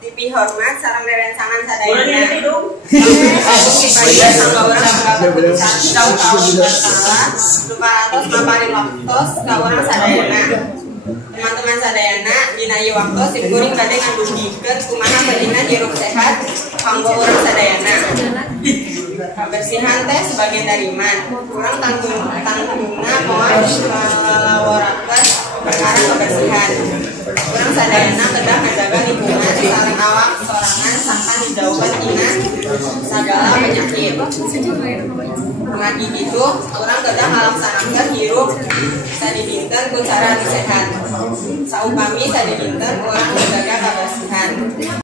tipi hormat sareng rerencangan sadayana. Aku kibayan sama orang keputusan tahun-tahun berkala lupa maparin waktu ke orang sadayana. Teman-teman sadayana dina ieu waktu simkuring bade ngandungikeun kumaha badina hirup sehat kanggo urang sadayana. Kebersihan teh sebagian dari iman. Urang tangtungna moal ngalawarakeun perkara kebersihan. Urang sadayana kedah ngajaga lingkungan saling awak sorangan sangkan dijauhkan tina sagala penyakit. Maki gitu, urang kedah ngalaksanakeun hirup sadibinten ku cara anu sehat. Saupami sadibinten urang menjaga kebersihan.